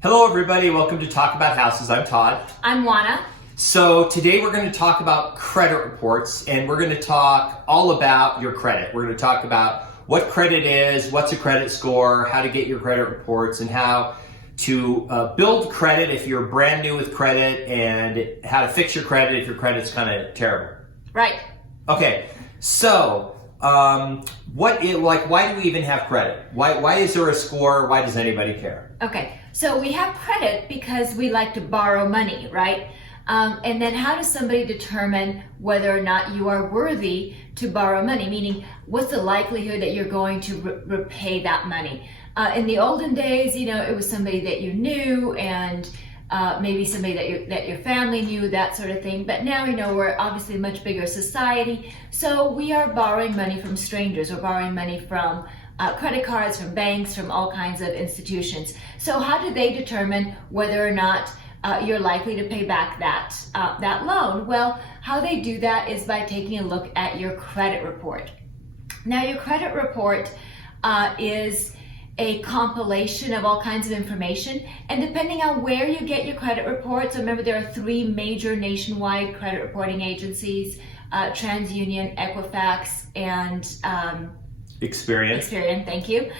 Hello everybody, welcome to Talk About Houses. I'm Todd. I'm Oana. So today we're going to talk about credit reports, and we're going to talk all about your credit. We're going to talk about what credit is, what's a credit score, how to get your credit reports, and how to build credit if you're brand new with credit, and how to fix your credit if your credit's kind of terrible. Right. Okay, so why do we even have credit? Why is there a score? Why does anybody care? Okay, so we have credit because we like to borrow money, right? And then how does somebody determine whether or not you are worthy to borrow money? Meaning, what's the likelihood that you're going to repay that money? In the olden days, it was somebody that you knew, and maybe somebody that your family knew, that sort of thing. But now, we're obviously a much bigger society, so we are borrowing money from strangers. We're borrowing money from credit cards, from banks, from all kinds of institutions. So how do they determine whether or not you're likely to pay back that loan? Well, how they do that is by taking a look at your credit report. Now, your credit report is a compilation of all kinds of information, and depending on where you get your credit reports, remember there are three major nationwide credit reporting agencies: Transunion, Equifax, and Experian. Thank you.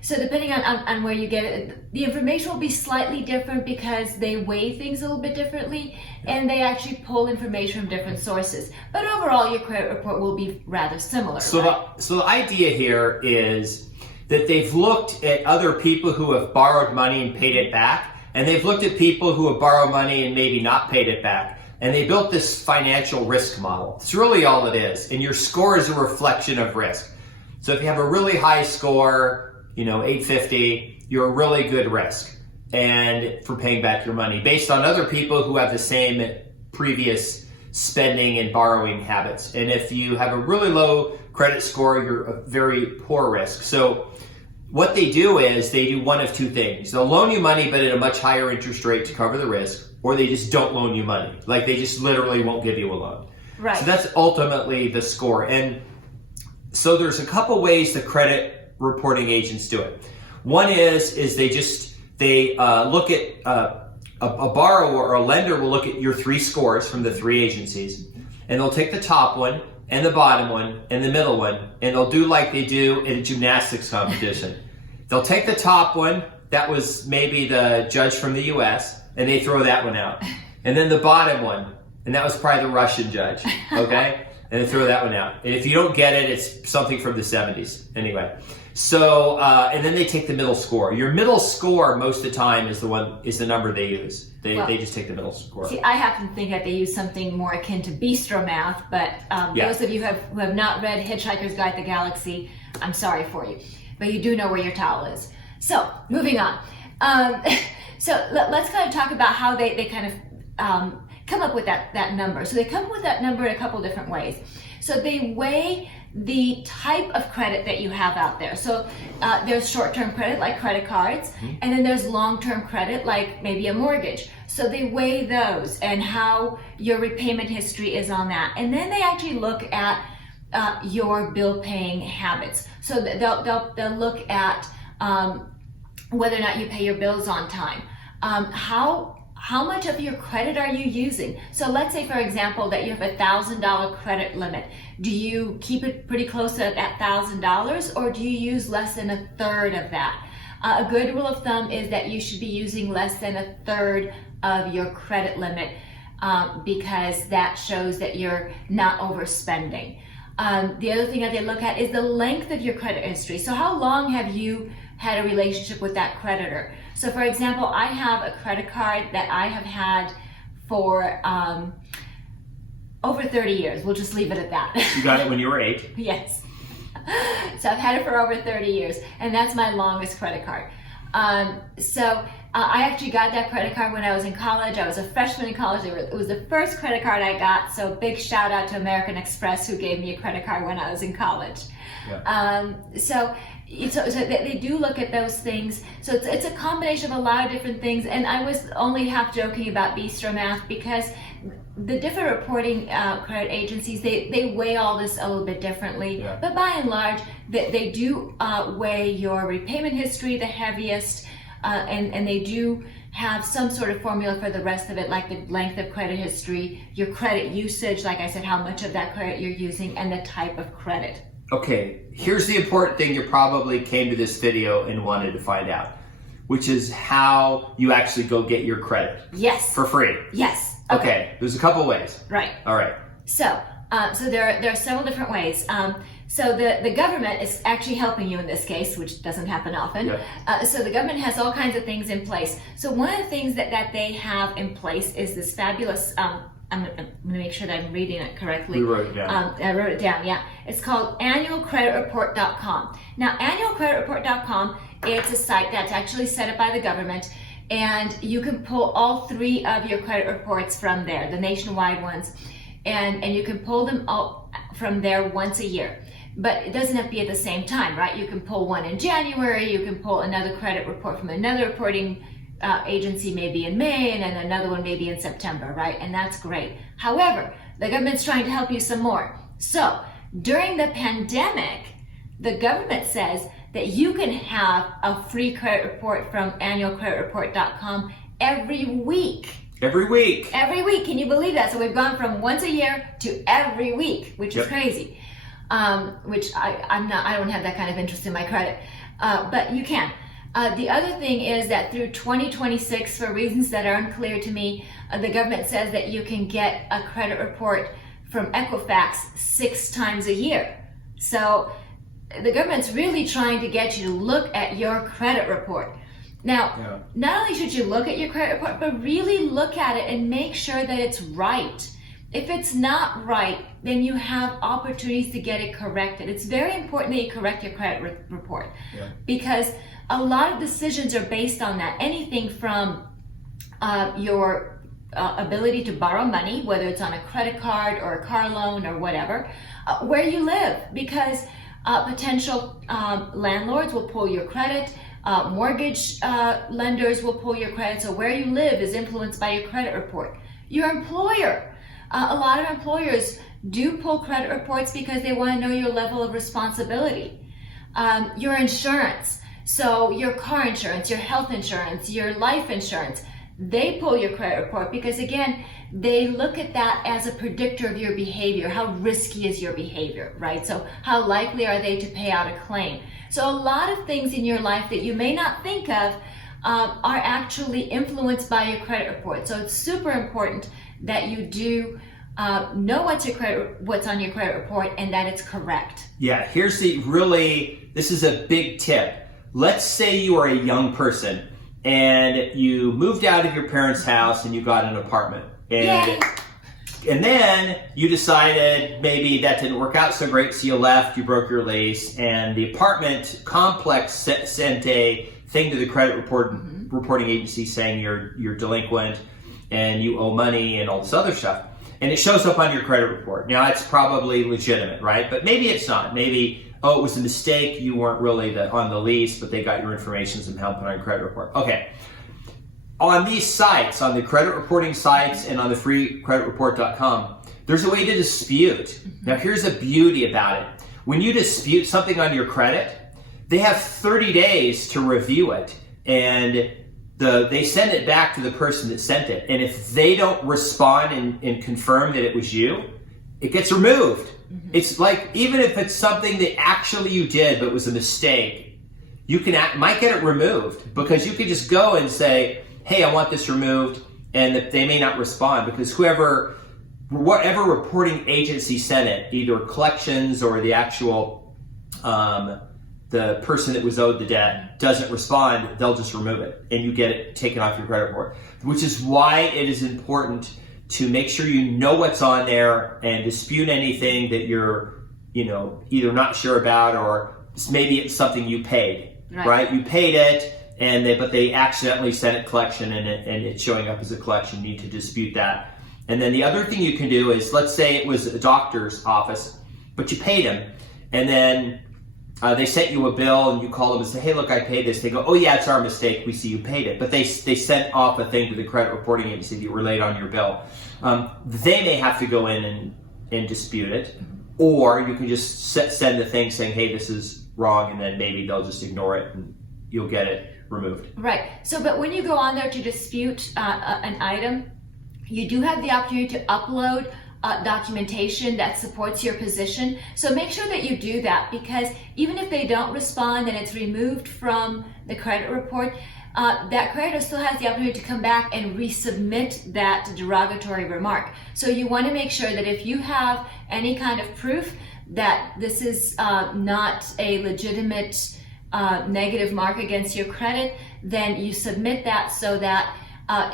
So depending on where you get it, the information will be slightly different because they weigh things a little bit differently, and they actually pull information from different sources. But overall, your credit report will be rather similar. So, right? the idea here is that they've looked at other people who have borrowed money and paid it back, and they've looked at people who have borrowed money and maybe not paid it back, and they built this financial risk model. It's really all it is, and your score is a reflection of risk. So if you have a really high score, 850, you're a really good risk and for paying back your money based on other people who have the same previous spending and borrowing habits. And if you have a really low credit score, you're a very poor risk. So what they do is they do one of two things. They'll loan you money, but at a much higher interest rate to cover the risk, or they just don't loan you money. Like they just literally won't give you a loan. Right. So that's ultimately the score. And so there's a couple ways the credit reporting agents do it. One is they look at a borrower or a lender will look at your three scores from the three agencies, and they'll take the top one and the bottom one and the middle one, and they'll do like they do in a gymnastics competition. They'll take the top one, that was maybe the judge from the US, and they throw that one out. And then the bottom one, and that was probably the Russian judge, okay? And they throw that one out. And if you don't get it, it's something from the 70s. Anyway, so and then they take the middle score. Your middle score most of the time is the number they use. They just take the middle score. See, I happen to think that they use something more akin to bistro math, but those of you who have not read Hitchhiker's Guide to the Galaxy, I'm sorry for you, but you do know where your towel is. So moving on. So let's kind of talk about how they kind of come up with that number. So they come up with that number in a couple different ways. So they weigh the type of credit that you have out there. So there's short-term credit like credit cards, and then there's long-term credit like maybe a mortgage. So they weigh those and how your repayment history is on that. And then they actually look at your bill paying habits. So they'll look at whether or not you pay your bills on time. How much of your credit are you using? So let's say, for example, that you have a $1,000 credit limit. Do you keep it pretty close to that $1,000, or do you use less than a third of that? A good rule of thumb is that you should be using less than a third of your credit limit because that shows that you're not overspending. The other thing that they look at is the length of your credit history. So how long have you had a relationship with that creditor? So for example, I have a credit card that I have had for over 30 years. We'll just leave it at that. You got it when you were 8? Yes. So I've had it for over 30 years, and that's my longest credit card. I actually got that credit card when I was in college. I was a freshman in college. It was the first credit card I got, so big shout out to American Express who gave me a credit card when I was in college. Yeah. So they do look at those things. So it's a combination of a lot of different things, and I was only half joking about bistro math because the different reporting credit agencies, they weigh all this a little bit differently. Yeah. But by and large, they do weigh your repayment history the heaviest. and they do have some sort of formula for the rest of it, like the length of credit history, your credit usage, like I said, how much of that credit you're using, and the type of credit. Okay, here's the important thing you probably came to this video and wanted to find out, which is how you actually go get your credit. Yes. For free. Yes. Okay, there's a couple ways. Right. All right. So there are several different ways. So the government is actually helping you in this case, which doesn't happen often. Yep. So the government has all kinds of things in place. So one of the things that they have in place is this fabulous, I'm going to make sure that I'm reading it correctly. We wrote it down. I wrote it down, yeah. It's called annualcreditreport.com. Now, annualcreditreport.com, it's a site that's actually set up by the government, and you can pull all 3 of your credit reports from there, the nationwide ones, and you can pull them all from there once a year. But it doesn't have to be at the same time, right? You can pull one in January, you can pull another credit report from another reporting agency maybe in May, and then another one maybe in September, right? And that's great. However, the government's trying to help you some more. So during the pandemic, the government says that you can have a free credit report from annualcreditreport.com every week. Every week. Every week. Can you believe that? So we've gone from once a year to every week, which is crazy. Which I don't have that kind of interest in my credit, but you can. The other thing is that through 2026, for reasons that are unclear to me, the government says that you can get a credit report from Equifax 6 times a year. So the government's really trying to get you to look at your credit report. Now, not only should you look at your credit report, but really look at it and make sure that it's right. If it's not right, then you have opportunities to get it corrected. It's very important that you correct your credit report because a lot of decisions are based on that. Anything from your ability to borrow money, whether it's on a credit card or a car loan or whatever, where you live, because potential landlords will pull your credit, mortgage lenders will pull your credit, so where you live is influenced by your credit report. Your employer, a lot of employers do pull credit reports because they want to know your level of responsibility. Your insurance, so your car insurance, your health insurance, your life insurance, they pull your credit report because, again, they look at that as a predictor of your behavior. How risky is your behavior, right? So how likely are they to pay out a claim? So a lot of things in your life that you may not think of are actually influenced by your credit report. So it's super important that you do know what's on your credit report and that it's correct. Yeah, here's this is a big tip. Let's say you are a young person and you moved out of your parents' house and you got an apartment. And then you decided maybe that didn't work out so great, so you left, you broke your lease, and the apartment complex sent a thing to the credit reporting agency saying you're delinquent and you owe money and all this other stuff. And it shows up on your credit report. Now, it's probably legitimate, right? But maybe it's not. Maybe, it was a mistake. You weren't really on the lease, but they got your information somehow put on your credit report. Okay. On these sites, on the credit reporting sites and on the freecreditreport.com, there's a way to dispute. Now, here's the beauty about it. When you dispute something on your credit, they have 30 days to review it. And they send it back to the person that sent it. And if they don't respond and confirm that it was you, it gets removed. It's like, even if it's something that actually you did but was a mistake, you might get it removed because you could just go and say, hey, I want this removed, and that they may not respond because whatever reporting agency sent it, either collections or the actual the person that was owed the debt doesn't respond, they'll just remove it and you get it taken off your credit report. Which is why it is important to make sure you know what's on there and dispute anything that you're, either not sure about or maybe it's something you paid, right? You paid it, but they accidentally sent it collection and it's showing up as a collection. You need to dispute that. And then the other thing you can do is, let's say it was a doctor's office, but you paid him, and then they sent you a bill and you call them and say, hey, look, I paid this. They go, oh yeah, it's our mistake. We see you paid it. But they sent off a thing to the credit reporting agency that you were late on your bill. They may have to go in and dispute it, or you can just send the thing saying, hey, this is wrong, and then maybe they'll just ignore it and you'll get it removed. Right. So, but when you go on there to dispute an item, you do have the opportunity to upload documentation that supports your position. So make sure that you do that, because even if they don't respond and it's removed from the credit report, that creditor still has the opportunity to come back and resubmit that derogatory remark. So you want to make sure that if you have any kind of proof that this is not a legitimate negative mark against your credit, then you submit that, so that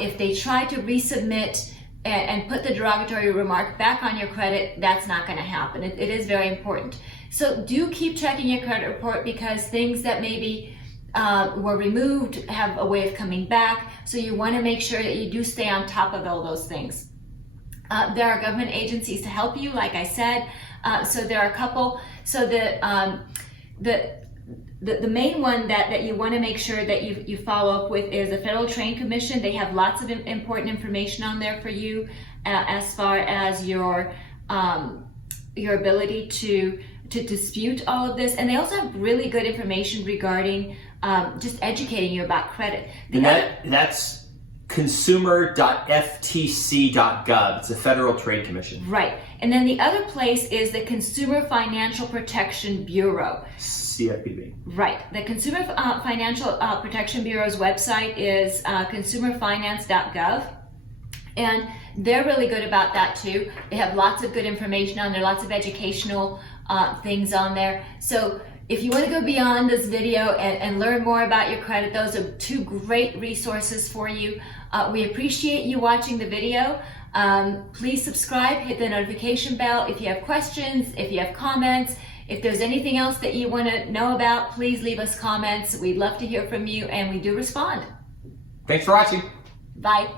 if they try to resubmit and put the derogatory remark back on your credit, that's not going to happen. It is very important. So do keep checking your credit report, because things that maybe were removed have a way of coming back. So you want to make sure that you do stay on top of all those things. There are government agencies to help you, like I said. So there are a couple. So the main one that you want to make sure that you follow up with is the Federal Trade Commission. They have lots of important information on there for you as far as your ability to dispute all of this. And they also have really good information regarding just educating you about credit. That's consumer.ftc.gov. It's a Federal Trade Commission. Right. And then the other place is the Consumer Financial Protection Bureau. CFPB. Right. The Consumer Financial Protection Bureau's website is consumerfinance.gov. And they're really good about that too. They have lots of good information on there, lots of educational things on there. So if you want to go beyond this video and learn more about your credit, those are two great resources for you. We appreciate you watching the video. Please subscribe, hit the notification bell. If you have questions, if you have comments, if there's anything else that you want to know about, please leave us comments. We'd love to hear from you, and we do respond. Thanks for watching. Bye.